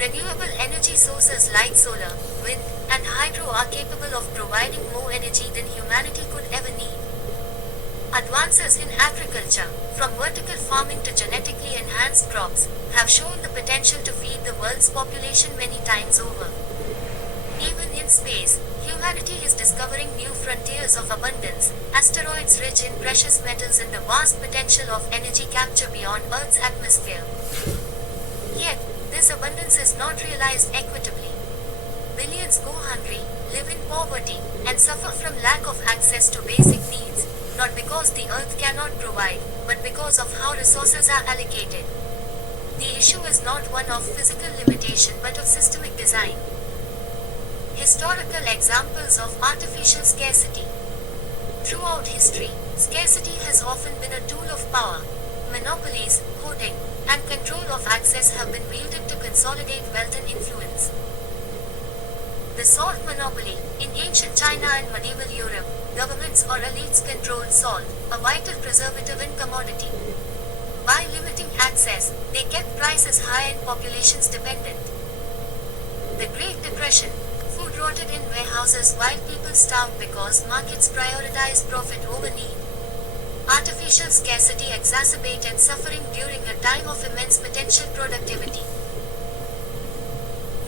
Renewable energy sources like solar, wind, and hydro are capable of providing more energy than humanity could ever need. Advances in agriculture, from vertical farming to genetically enhanced crops, have shown the potential to feed the world's population many times over. Even in space, humanity is discovering new frontiers of abundance, asteroids rich in precious metals and the vast potential of energy capture beyond Earth's atmosphere. Yet, this abundance is not realized equitably. Billions go hungry, live in poverty, and suffer from lack of access to basic needs, not because the earth cannot provide, but because of how resources are allocated. The issue is not one of physical limitation but of systemic design. Historical examples of artificial scarcity. Throughout history, scarcity has often been a tool of power. Monopolies, hoarding, and control of access have been wielded to consolidate wealth and influence. The salt monopoly. In ancient China and medieval Europe, governments or elites controlled salt, a vital preservative and commodity. By limiting access, they kept prices high and populations dependent. The Great Depression. Food rotted in warehouses while people starved because markets prioritized profit over need. Artificial scarcity exacerbated suffering during a time of immense potential productivity.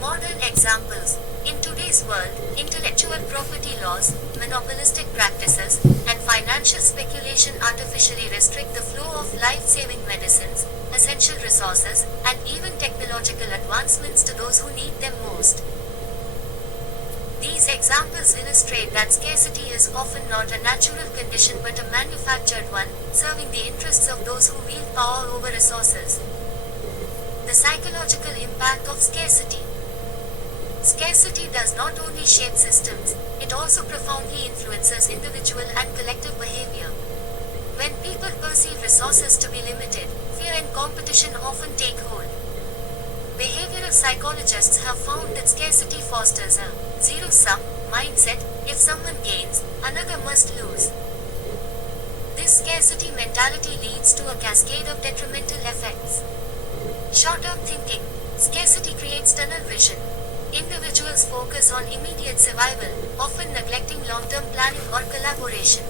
Modern examples. In today's world, intellectual property laws, monopolistic practices, and financial speculation artificially restrict the flow of life-saving medicines, essential resources, and even technological advancements to those who need them most. These examples illustrate that scarcity is often not a natural condition but a manufactured one, serving the interests of those who wield power over resources. The psychological impact of scarcity. Scarcity does not only shape systems, it also profoundly influences individual and collective behavior. When people perceive resources to be limited, fear and competition often take hold. Behavioral psychologists have found that scarcity fosters a zero-sum mindset. If someone gains, another must lose. This scarcity mentality leads to a cascade of detrimental effects. Short-term thinking. Scarcity creates tunnel vision. Individuals focus on immediate survival, often neglecting long-term planning or collaboration.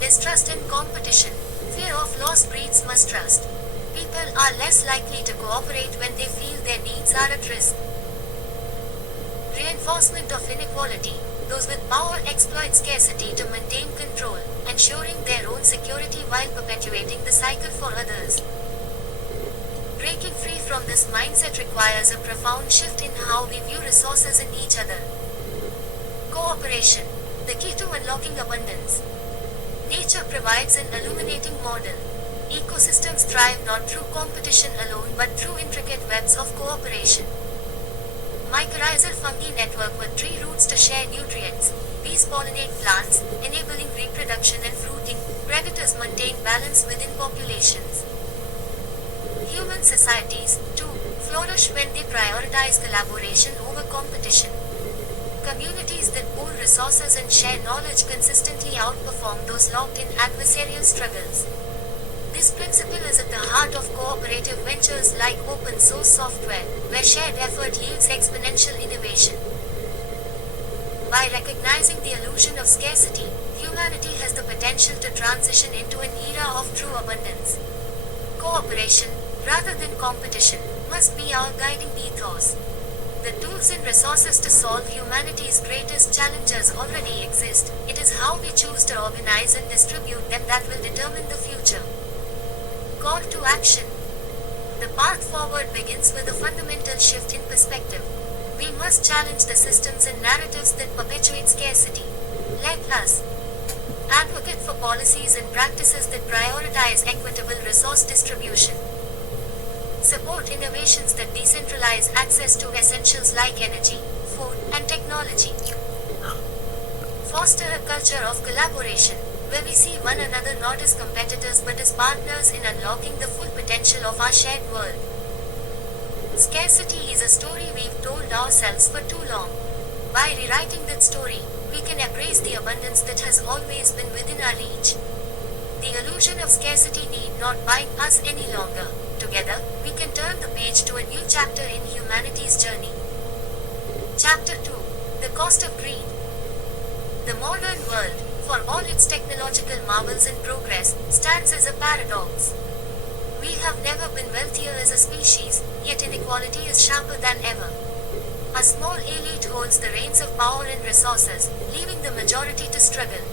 Distrust and competition. Fear of loss breeds mistrust. People are less likely to cooperate when they feel their needs are at risk. Reinforcement of inequality. Those with power exploit scarcity to maintain control, ensuring their own security while perpetuating the cycle for others. Breaking free from this mindset requires a profound shift in how we view resources and each other. Cooperation. The key to unlocking abundance. Nature provides an illuminating model. Ecosystems thrive not through competition alone but through intricate webs of cooperation. Mycorrhizal fungi network with tree roots to share nutrients. Bees pollinate plants, enabling reproduction and fruiting. Predators maintain balance within populations. Human societies, too, flourish when they prioritize collaboration over competition. Communities that pool resources and share knowledge consistently outperform those locked in adversarial struggles. This principle is at the heart of cooperative ventures like open source software, where shared effort yields exponential innovation. By recognizing the illusion of scarcity, humanity has the potential to transition into an era of true abundance. Cooperation, rather than competition, must be our guiding ethos. The tools and resources to solve humanity's greatest challenges already exist. It is how we choose to organize and distribute them that will determine the future. Call to action. The path forward begins with a fundamental shift in perspective. We must challenge the systems and narratives that perpetuate scarcity. Let us advocate for policies and practices that prioritize equitable resource distribution. Support innovations that decentralize access to essentials like energy, food, and technology. Foster a culture of collaboration, where we see one another not as competitors but as partners in unlocking the full potential of our shared world. Scarcity is a story we've told ourselves for too long. By rewriting that story, we can embrace the abundance that has always been within our reach. The illusion of scarcity need not bind us any longer. Together, we can turn the page to a new chapter in humanity. this journey. Chapter 2: The Cost of Greed. The modern world, for all its technological marvels and progress, stands as a paradox. We have never been wealthier as a species, yet inequality is sharper than ever. A small elite holds the reins of power and resources, leaving the majority to struggle.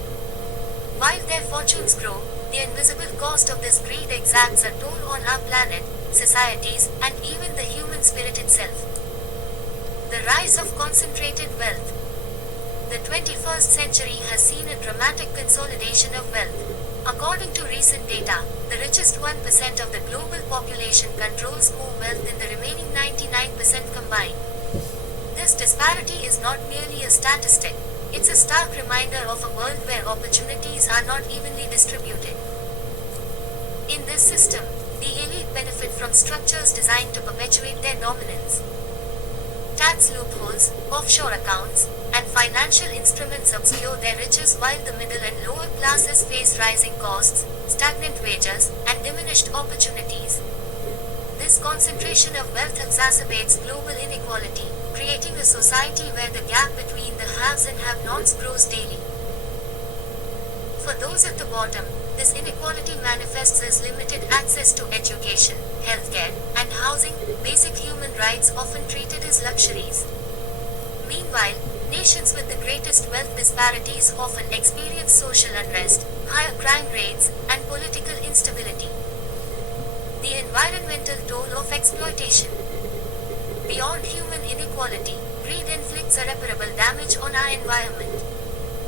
While their fortunes grow, the invisible cost of this greed exacts a toll on our planet, societies, and even the human spirit itself. The rise of concentrated wealth. The 21st century has seen a dramatic consolidation of wealth. According to recent data, the richest 1% of the global population controls more wealth than the remaining 99% combined. This disparity is not merely a statistic, it's a stark reminder of a world where opportunities are not evenly distributed. In this system, the elite benefit from structures designed to perpetuate their dominance. Tax loopholes, offshore accounts, and financial instruments obscure their riches while the middle and lower classes face rising costs, stagnant wages, and diminished opportunities. This concentration of wealth exacerbates global inequality, creating a society where the gap between the haves and have-nots grows daily. For those at the bottom, this inequality manifests as limited access to education, healthcare, and housing, basic human rights often treated as luxuries. Meanwhile, nations with the greatest wealth disparities often experience social unrest, higher crime rates, and political instability. The environmental toll of exploitation. Beyond human inequality, greed inflicts irreparable damage on our environment.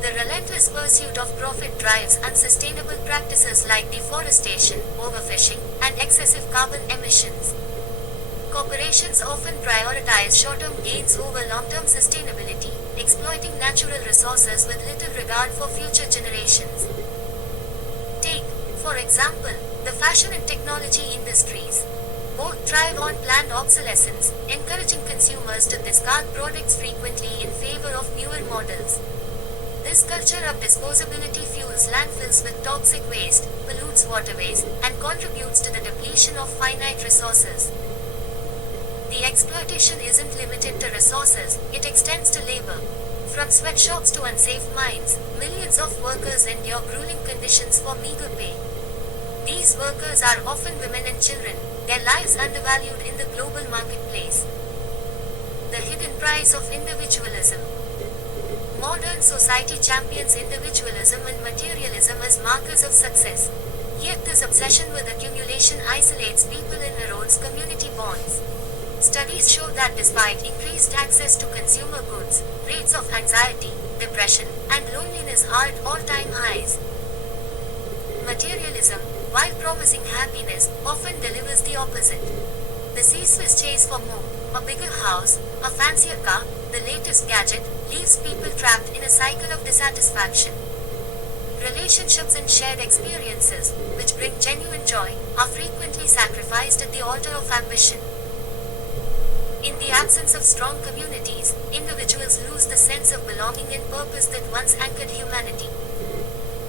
The relentless pursuit of profit drives unsustainable practices like deforestation, overfishing, and excessive carbon emissions. Corporations often prioritize short-term gains over long-term sustainability, exploiting natural resources with little regard for future generations. Take, for example, the fashion and technology industries. Both thrive on planned obsolescence, encouraging consumers to discard products frequently in favor of newer models. This culture of disposability fuels landfills with toxic waste, pollutes waterways, and contributes to the depletion of finite resources. The exploitation isn't limited to resources, it extends to labor. From sweatshops to unsafe mines, millions of workers endure grueling conditions for meager pay. These workers are often women and children, their lives undervalued in the global marketplace. The hidden price of individualism. Modern society champions individualism and materialism as markers of success. Yet this obsession with accumulation isolates people and erodes community bonds. Studies show that despite increased access to consumer goods, rates of anxiety, depression, and loneliness are at all-time highs. Materialism, while promising happiness, often delivers the opposite. The ceaseless chase for more, a bigger house, a fancier car, the latest gadget, leaves people trapped in a cycle of dissatisfaction. Relationships and shared experiences, which bring genuine joy, are frequently sacrificed at the altar of ambition. In the absence of strong communities, individuals lose the sense of belonging and purpose that once anchored humanity.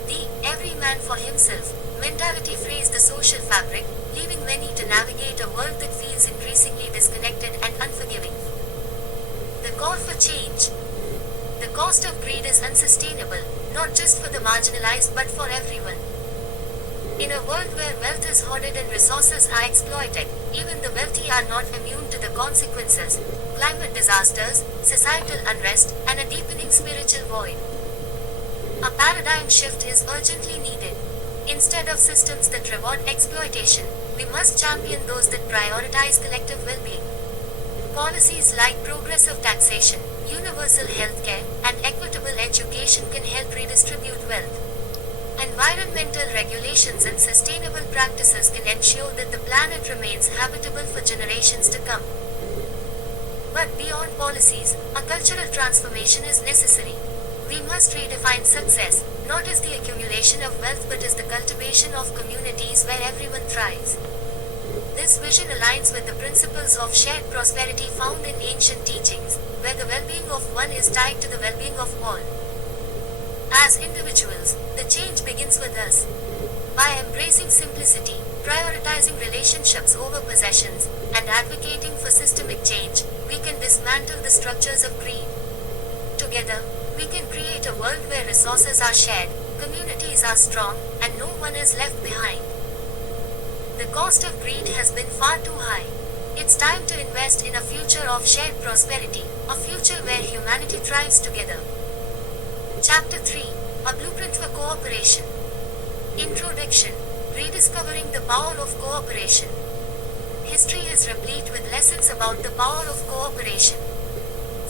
The every man for himself mentality frays the social fabric, leaving many to navigate a world that feels increasingly disconnected and unforgiving. The call for change. The cost of greed is unsustainable, not just for the marginalized but for everyone. In a world where wealth is hoarded and resources are exploited, even the wealthy are not immune to the consequences: climate disasters, societal unrest, and a deepening spiritual void. A paradigm shift is urgently needed. Instead of systems that reward exploitation, we must champion those that prioritize collective well-being. Policies like progressive taxation, universal healthcare, and equitable education can help redistribute wealth. Environmental regulations and sustainable practices can ensure that the planet remains habitable for generations to come. But beyond policies, a cultural transformation is necessary. We must redefine success, not as the accumulation of wealth but as the cultivation of communities where everyone thrives. This vision aligns with the principles of shared prosperity found in ancient teachings, where the well-being of one is tied to the well-being of all. As individuals, the change begins with us. By embracing simplicity, prioritizing relationships over possessions, and advocating for systemic change, we can dismantle the structures of greed. Together, we can create a world where resources are shared, communities are strong, and no one is left behind. The cost of greed has been far too high. It's time to invest in a future of shared prosperity, a future where humanity thrives together. Chapter 3: A Blueprint for Cooperation. Introduction: Rediscovering the Power of Cooperation. History is replete with lessons about the power of cooperation.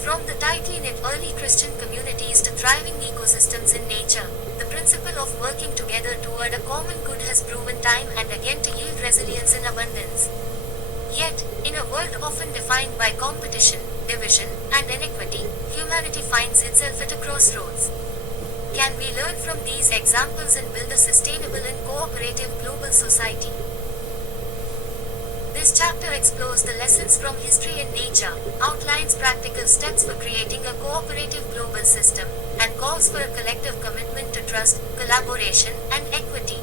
From the tightly knit early Christian communities to thriving ecosystems in nature, the principle of working together toward a common good has proven time and again to yield resilience and abundance. Yet, in a world often defined by competition, division, and inequity, humanity finds itself at a crossroads. Can we learn from these examples and build a sustainable and cooperative global society? This chapter explores the lessons from history and nature, outlines practical steps for creating a cooperative global system, and calls for a collective commitment to trust, collaboration, and equity.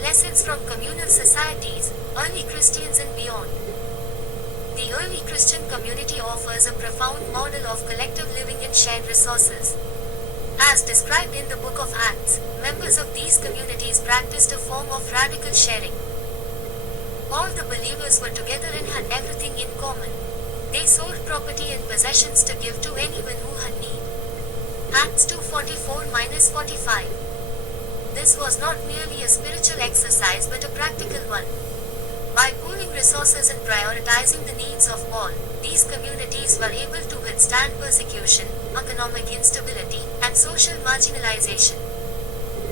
Lessons from communal societies, early Christians and beyond. The early Christian community offers a profound model of collective living and shared resources. As described in the Book of Acts, members of these communities practiced a form of radical sharing. All the believers were together and had everything in common. They sold property and possessions to give to anyone who had need. Acts 2:44-45. This was not merely a spiritual exercise but a practical one. By pooling resources and prioritizing the needs of all, these communities were able to withstand persecution, economic instability, and social marginalization.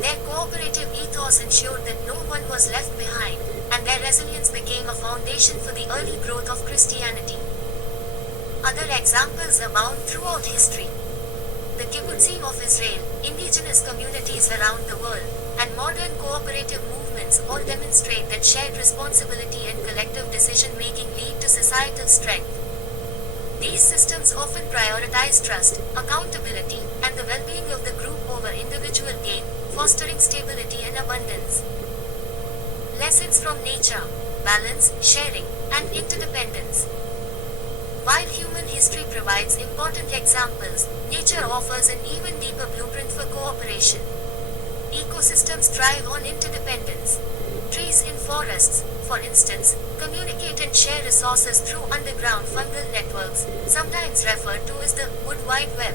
Their cooperative ethos ensured that no one was left behind, and their resilience became a foundation for the early growth of Christianity. Other examples abound throughout history. The kibbutzim of Israel, indigenous communities around the world, and modern cooperative movements all demonstrate that shared responsibility and collective decision-making lead to societal strength. These systems often prioritize trust, accountability, and the well-being of the group over individual gain, fostering stability and abundance. Lessons from nature: balance, sharing, and interdependence. While human history provides important examples, nature offers an even deeper blueprint for cooperation. Ecosystems thrive on interdependence. Trees in forests, for instance, communicate and share resources through underground fungal networks, sometimes referred to as the wood wide web.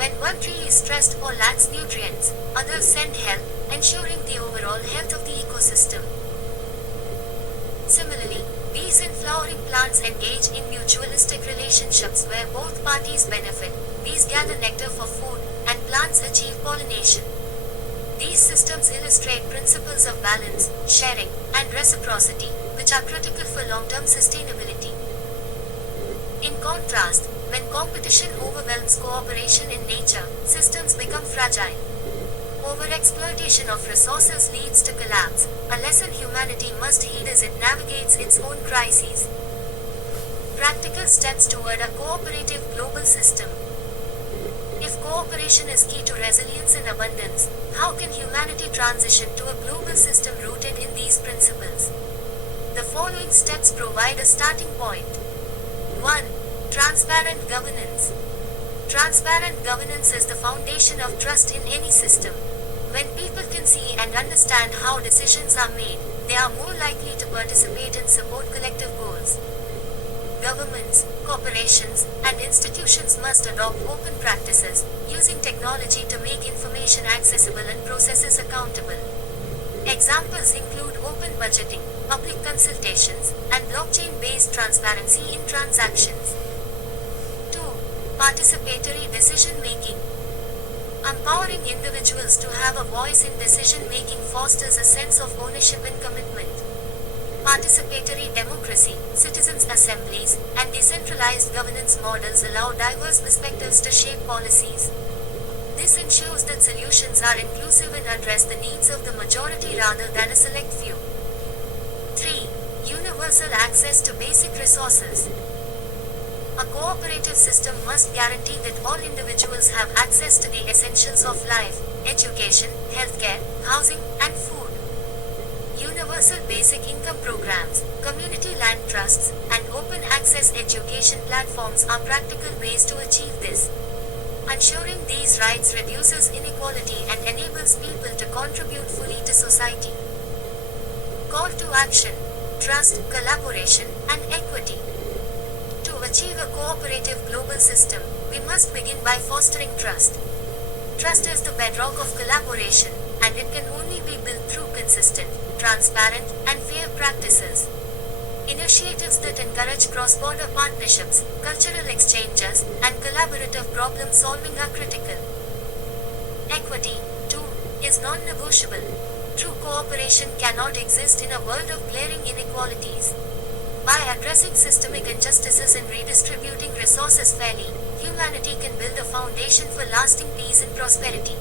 When one tree is stressed or lacks nutrients, others send help, ensuring the overall health of the ecosystem. Similarly, bees and flowering plants engage in mutualistic relationships where both parties benefit. Bees gather nectar for food, and plants achieve pollination. These systems illustrate principles of balance, sharing, and reciprocity, which are critical for long-term sustainability. In contrast, when competition overwhelms cooperation in nature, systems become fragile. Overexploitation of resources leads to collapse, a lesson humanity must heed as it navigates its own crises. Practical steps toward a cooperative global system. If cooperation is key to resilience and abundance, how can humanity transition to a global system rooted in these principles? The following steps provide a starting point. 1. Transparent governance. Transparent governance is the foundation of trust in any system. When people can see and understand how decisions are made, they are more likely to participate and support collective goals. Governments, corporations, and institutions must adopt open practices, using technology to make information accessible and processes accountable. Examples include open budgeting, public consultations, and blockchain-based transparency in transactions. 2. Participatory decision-making. Empowering individuals to have a voice in decision-making fosters a sense of ownership and commitment. Participatory democracy, citizens' assemblies, and decentralized governance models allow diverse perspectives to shape policies. This ensures that solutions are inclusive and address the needs of the majority rather than a select few. 3. Universal access to basic resources. A cooperative system must guarantee that all individuals have access to the essentials of life: education, healthcare, housing, and food. Universal basic income programs, community land trusts, and open access access education platforms are practical ways to achieve this. Ensuring these rights reduces inequality and enables people to contribute fully to society. Call to action: trust, collaboration, and equity. To achieve a cooperative global system, we must begin by fostering trust. Trust is the bedrock of collaboration, and it can only be built through consistent, transparent, and fair practices. Initiatives that encourage cross-border partnerships, cultural exchanges, and collaborative problem-solving are critical. Equity, too, is non-negotiable. True cooperation cannot exist in a world of glaring inequalities. By addressing systemic injustices and redistributing resources fairly, humanity can build a foundation for lasting peace and prosperity.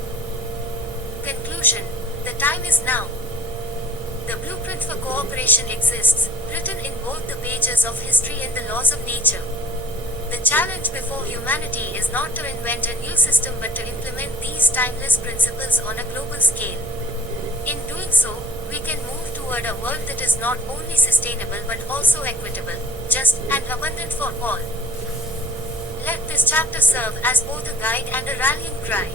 Conclusion: the time is now. The blueprint for cooperation exists, written in both the pages of history and the laws of nature. The challenge before humanity is not to invent a new system but to implement these timeless principles on a global scale. In doing so, we can move toward a world that is not only sustainable but also equitable, just, and abundant for all. Let this chapter serve as both a guide and a rallying cry.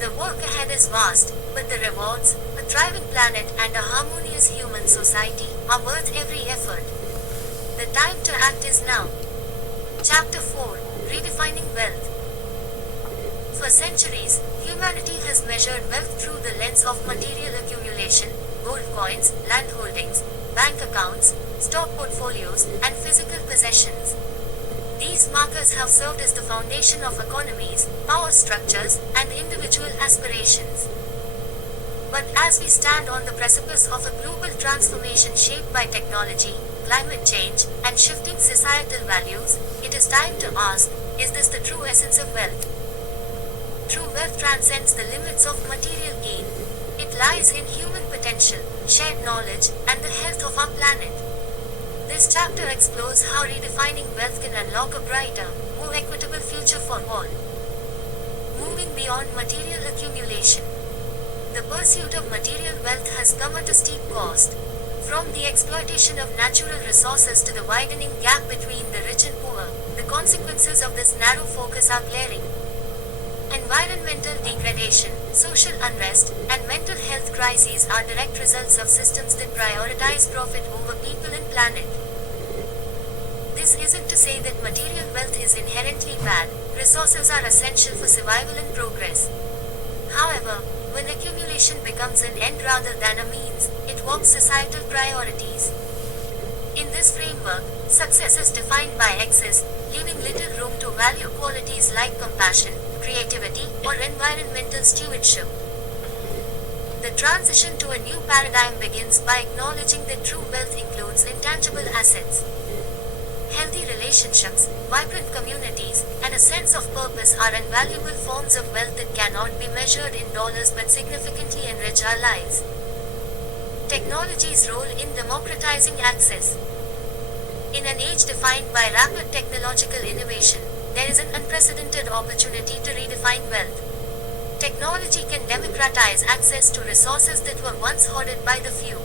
The work ahead is vast, but the rewards, a thriving planet and a harmonious human society, are worth every effort. The time to act is now. Chapter 4: Redefining Wealth. For centuries, humanity has measured wealth through the lens of material accumulation: gold coins, land holdings, bank accounts, stock portfolios, and physical possessions. These markers have served as the foundation of economies, power structures, and individual aspirations. But as we stand on the precipice of a global transformation shaped by technology, climate change, and shifting societal values, it is time to ask, is this the true essence of wealth? True wealth transcends the limits of material gain. It lies in human potential, shared knowledge, and the health of our planet. This chapter explores how redefining wealth can unlock a brighter, more equitable future for all. Moving beyond material accumulation. The pursuit of material wealth has come at a steep cost. From the exploitation of natural resources to the widening gap between the rich and poor, the consequences of this narrow focus are glaring. Environmental degradation, social unrest, and mental health crises are direct results of systems that prioritize profit over people and planet. This isn't to say that material wealth is inherently bad. Resources are essential for survival and progress. However, when accumulation becomes an end rather than a means, it warps societal priorities. In this framework, success is defined by excess, leaving little room to value qualities like compassion, creativity, or environmental stewardship. The transition to a new paradigm begins by acknowledging that true wealth includes intangible assets. Healthy relationships, vibrant communities, and a sense of purpose are invaluable forms of wealth that cannot be measured in dollars but significantly enrich our lives. Technology's role in democratizing access. In an age defined by rapid technological innovation, there is an unprecedented opportunity to redefine wealth. Technology can democratize access to resources that were once hoarded by the few.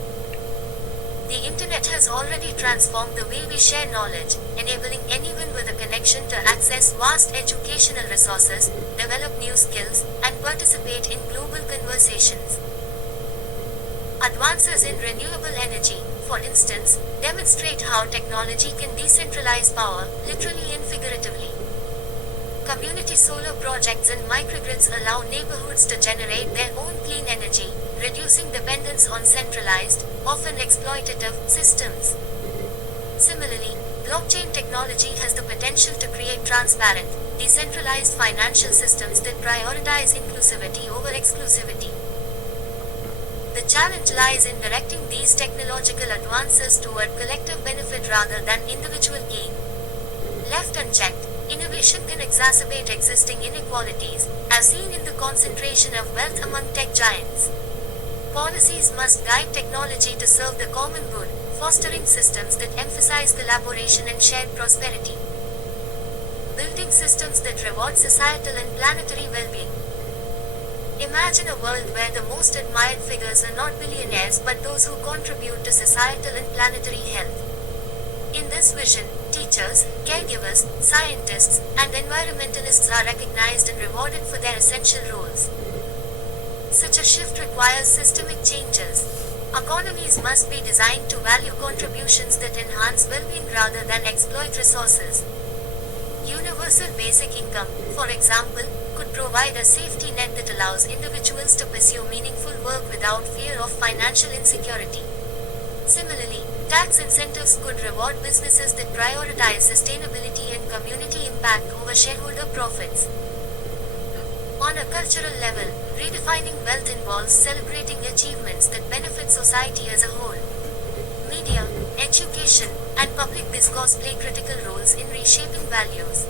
The internet has already transformed the way we share knowledge, enabling anyone with a connection to access vast educational resources, develop new skills, and participate in global conversations. Advances in renewable energy, for instance, demonstrate how technology can decentralize power, literally and figuratively. Community solar projects and microgrids allow neighborhoods to generate their own clean energy, reducing dependence on centralized, often exploitative, systems. Similarly, blockchain technology has the potential to create transparent, decentralized financial systems that prioritize inclusivity over exclusivity. The challenge lies in directing these technological advances toward collective benefit rather than individual gain. Left unchecked, innovation can exacerbate existing inequalities, as seen in the concentration of wealth among tech giants. Policies must guide technology to serve the common good, fostering systems that emphasize collaboration and shared prosperity. Building systems that reward societal and planetary well-being. Imagine a world where the most admired figures are not billionaires but those who contribute to societal and planetary health. In this vision, Teachers, caregivers, scientists, and environmentalists are recognized and rewarded for their essential roles. Such a shift requires systemic changes. Economies must be designed to value contributions that enhance well-being rather than exploit resources. Universal basic income, for example, could provide a safety net that allows individuals to pursue meaningful work without fear of financial insecurity. Similarly, tax incentives could reward businesses that prioritize sustainability and community impact over shareholder profits. On a cultural level, redefining wealth involves celebrating achievements that benefit society as a whole. Media, education, and public discourse play critical roles in reshaping values.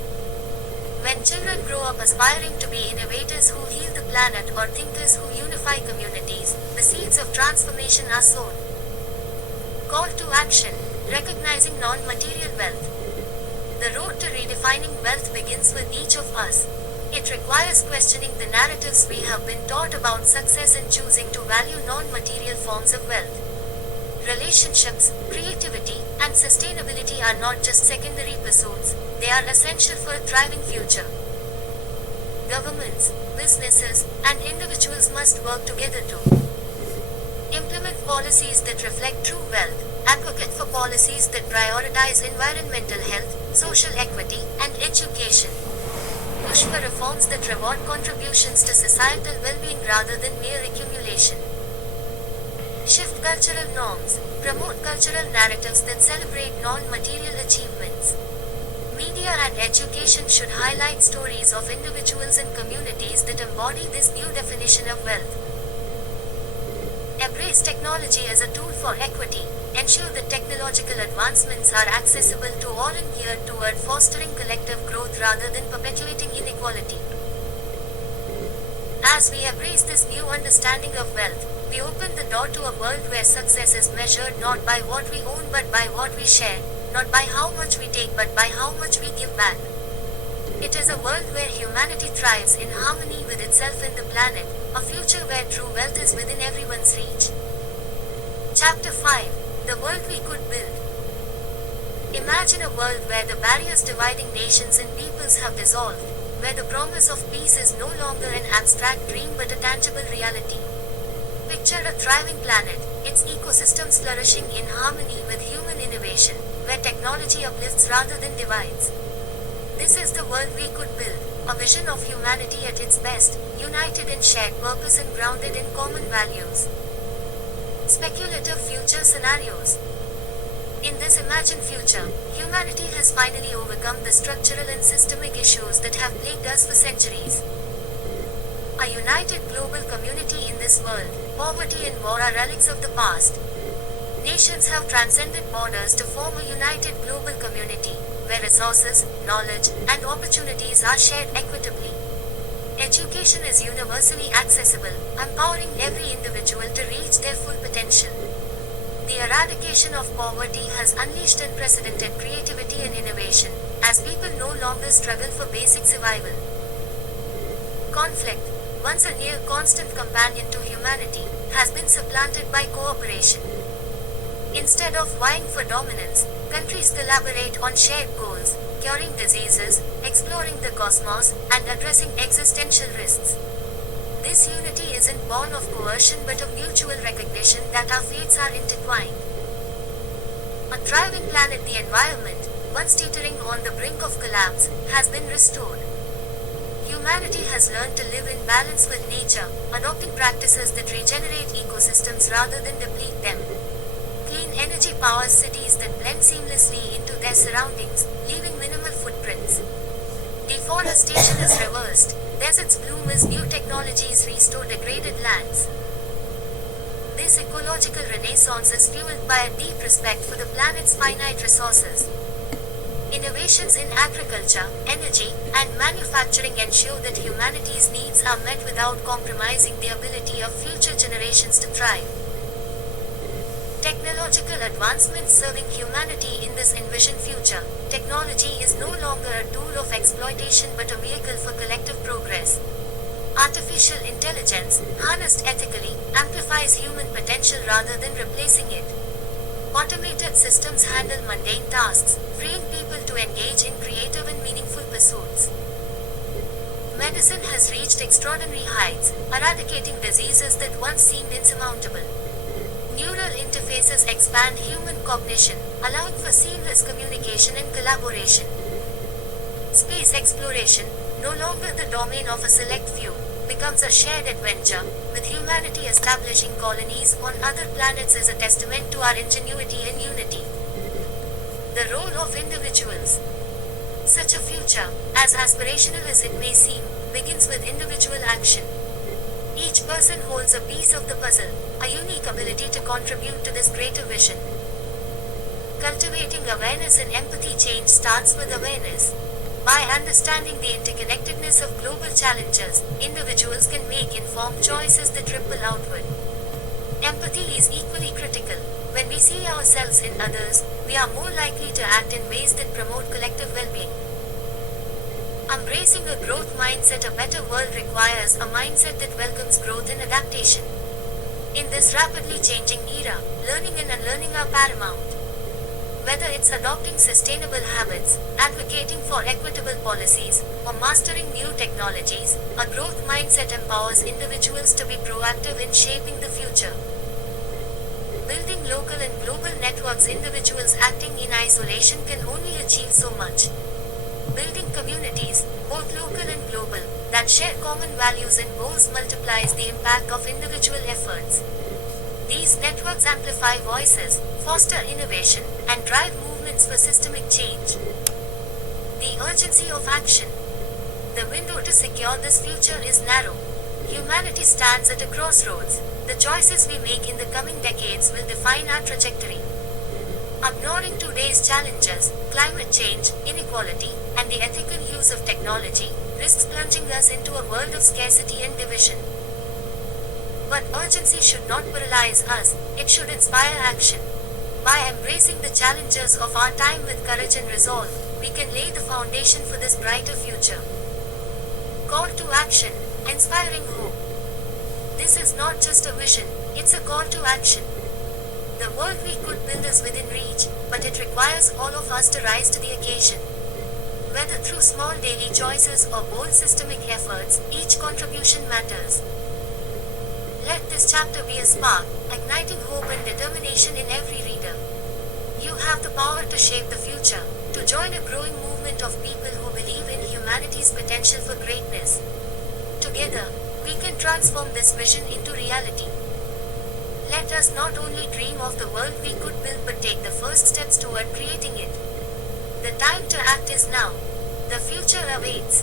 When children grow up aspiring to be innovators who heal the planet or thinkers who unify communities, the seeds of transformation are sown. Call to action, recognizing non-material wealth. The road to redefining wealth begins with each of us. It requires questioning the narratives we have been taught about success and choosing to value non-material forms of wealth. Relationships, creativity, and sustainability are not just secondary pursuits, they are essential for a thriving future. Governments, businesses, and individuals must work together to implement policies that reflect true wealth, advocate for policies that prioritize environmental health, social equity, and education. Push for reforms that reward contributions to societal well-being rather than mere accumulation. Shift cultural norms, promote cultural narratives that celebrate non-material achievements. Media and education should highlight stories of individuals and communities that embody this new definition of wealth. Embrace technology as a tool for equity. Ensure that technological advancements are accessible to all and geared toward fostering collective growth rather than perpetuating inequality. As we embrace this new understanding of wealth, we open the door to a world where success is measured not by what we own but by what we share, not by how much we take but by how much we give back. It is a world where humanity thrives in harmony with itself and the planet, a future where true wealth is within everyone's reach. Chapter 5: The World We Could Build. Imagine a world where the barriers dividing nations and peoples have dissolved, where the promise of peace is no longer an abstract dream but a tangible reality. Picture a thriving planet, its ecosystems flourishing in harmony with human innovation, where technology uplifts rather than divides. This is the world we could build, a vision of humanity at its best, united in shared purpose and grounded in common values. Speculative future scenarios. In this imagined future, humanity has finally overcome the structural and systemic issues that have plagued us for centuries. A united global community in this world, poverty and war are relics of the past. Nations have transcended borders to form a united global community, where resources, knowledge, and opportunities are shared equitably. Education is universally accessible, empowering every individual to reach their full potential. The eradication of poverty has unleashed unprecedented creativity and innovation, as people no longer struggle for basic survival. Conflict, once a near constant companion to humanity, has been supplanted by cooperation. Instead of vying for dominance, countries collaborate on shared goals, curing diseases, exploring the cosmos, and addressing existential risks. This unity isn't born of coercion but of mutual recognition that our fates are intertwined. A thriving planet, the environment, once teetering on the brink of collapse, has been restored. Humanity has learned to live in balance with nature, adopting practices that regenerate ecosystems rather than deplete them. Clean energy powers cities that blend seamlessly into their surroundings, leaving minimal footprints. Deforestation is reversed, deserts bloom as new technologies restore degraded lands. This ecological renaissance is fueled by a deep respect for the planet's finite resources. Innovations in agriculture, energy, and manufacturing ensure that humanity's needs are met without compromising the ability of future generations to thrive. Technological advancements serving humanity in this envisioned future. Technology is no longer a tool of exploitation but a vehicle for collective progress. Artificial intelligence, harnessed ethically, amplifies human potential rather than replacing it. Automated systems handle mundane tasks, freeing people to engage in creative and meaningful pursuits. Medicine has reached extraordinary heights, eradicating diseases that once seemed insurmountable. Neural interfaces expand human cognition, allowing for seamless communication and collaboration. Space exploration, no longer the domain of a select few, becomes a shared adventure, with humanity establishing colonies on other planets is a testament to our ingenuity and unity. The role of individuals. Such a future, as aspirational as it may seem, begins with individual action. Each person holds a piece of the puzzle, a unique ability to contribute to this greater vision. Cultivating awareness and empathy. Change starts with awareness. By understanding the interconnectedness of global challenges, individuals can make informed choices that ripple outward. Empathy is equally critical. When we see ourselves in others, we are more likely to act in ways that promote collective well-being. Embracing a growth mindset. A better world requires a mindset that welcomes growth and adaptation. In this rapidly changing era, learning and unlearning are paramount. Whether it's adopting sustainable habits, advocating for equitable policies, or mastering new technologies, a growth mindset empowers individuals to be proactive in shaping the future. Building local and global networks. Individuals acting in isolation can only achieve so much. Building communities, both local and global, that share common values and goals multiplies the impact of individual efforts. These networks amplify voices, foster innovation, and drive movements for systemic change. The urgency of action. The window to secure this future is narrow. Humanity stands at a crossroads. The choices we make in the coming decades will define our trajectory. Ignoring today's challenges, climate change, inequality, and the ethical use of technology, risks plunging us into a world of scarcity and division. But urgency should not paralyze us, it should inspire action. By embracing the challenges of our time with courage and resolve, we can lay the foundation for this brighter future. Call to action, inspiring hope. This is not just a vision, it's a call to action. The world we could build is within reach, but it requires all of us to rise to the occasion. Whether through small daily choices or bold systemic efforts, each contribution matters. Let this chapter be a spark, igniting hope and determination in every reader. You have the power to shape the future, to join a growing movement of people who believe in humanity's potential for greatness. Together, we can transform this vision into reality. Let us not only dream of the world we could build but take the first steps toward creating it. The time to act is now. The future awaits.